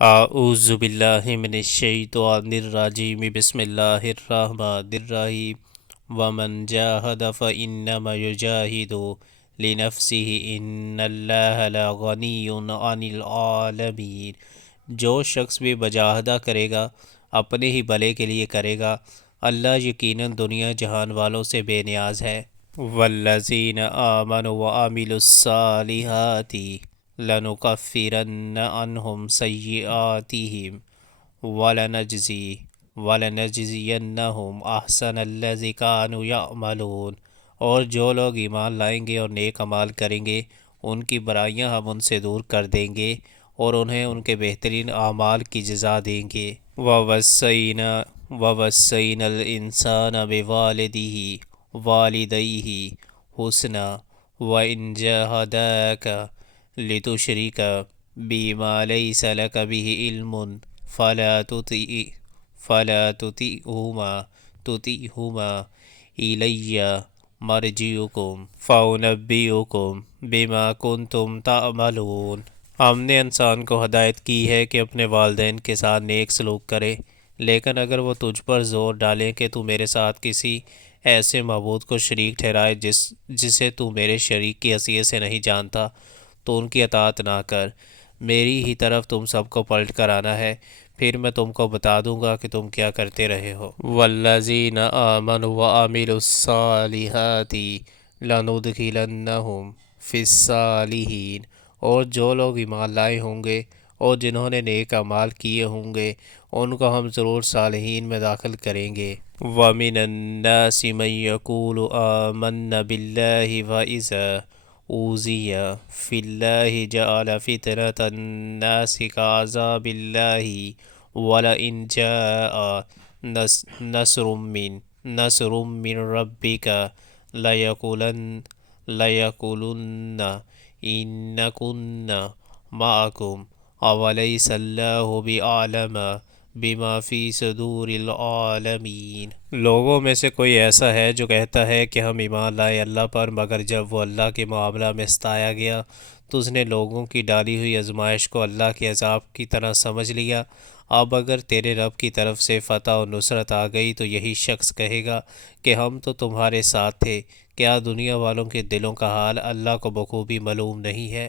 اعوذ باللہ من الشیطان الرجیم بسم اللہ الرحمن الرحیم ومن جاہد فإنما یجاہد لنفسہ ان اللہ لغنی عن العالمین۔ جو شخص بھی مجاہدہ کرے گا اپنے ہی بھلے کے لیے کرے گا، اللہ یقیناً دنیا جہان والوں سے بے نیاز ہے۔ والذین آمنوا وعملوا الصالحات لنکفرن عنہم سیئاتہم ولنجزینہم احسن الذی کانوا یعملون۔ اور جو لوگ ایمان لائیں گے اور نیک اعمال کریں گے ان کی برائیاں ہم ان سے دور کر دیں گے اور انہیں ان کے بہترین اعمال کی جزا دیں گے۔ وَوَصَّيْنَا الْإِنسَانَ بِوَالِدِيهِ والدیہ حسنا وَإِنْ جَاهَدَاكَ لِتُشْرِكَ بِمَا لَيْسَ لَكَ بِهِ عِلْمٌ فَلَا تُطِعْهُمَا إِلَيَّ مَرْجِعُكُمْ فَأُنَبِّئُكُمْ بِمَا كُنْتُمْ تَعْمَلُونَ۔ ہم نے انسان کو ہدایت کی ہے کہ اپنے والدین کے ساتھ نیک سلوک کرے، لیکن اگر وہ تجھ پر زور ڈالیں کہ تو میرے ساتھ کسی ایسے معبود کو شریک ٹھہرائے جسے تو میرے شریک کی حیثیت سے نہیں جانتا، تو ان کی اطاعت نہ کر۔ میری ہی طرف تم سب کو پلٹ کر آنا ہے، پھر میں تم کو بتا دوں گا کہ تم کیا کرتے رہے ہو۔ والذین آمنوا وعملوا الصالحات لندخلنہم فی الصالحین۔ اور جو لوگ ایمان لائے ہوں گے اور جنہوں نے نیک اعمال کیے ہوں گے ان کو ہم ضرور صالحین میں داخل کریں گے۔ وَمِنَ النَّاسِ مَن يَقُولُ آمَنَّا بِاللَّهِ فَإِذَا أُوذِيَ فِي اللَّهِ جَعَلَ فِتْنَةَ النَّاسِ كَعَذَابِ اللَّهِ وَلَئِنْ جَاءَ نَصْرٌ مِّن رَّبِّكَ لَيَقُولُنَّ إِنَّا كُنَّا مَعَكُمْ أَوَلَيْسَ اللَّهُ بِأَعْلَمَ بِمَا فِي صُدُورِ الْعَالَمِينَ۔ لوگوں میں سے کوئی ایسا ہے جو کہتا ہے کہ ہم ایمان لائے اللہ پر، مگر جب وہ اللہ کے معاملہ میں ستایا گیا تو اس نے لوگوں کی ڈالی ہوئی آزمائش کو اللہ کے عذاب کی طرح سمجھ لیا۔ اب اگر تیرے رب کی طرف سے فتح و نصرت آ گئی تو یہی شخص کہے گا کہ ہم تو تمہارے ساتھ تھے۔ کیا دنیا والوں کے دلوں کا حال اللہ کو بخوبی معلوم نہیں ہے؟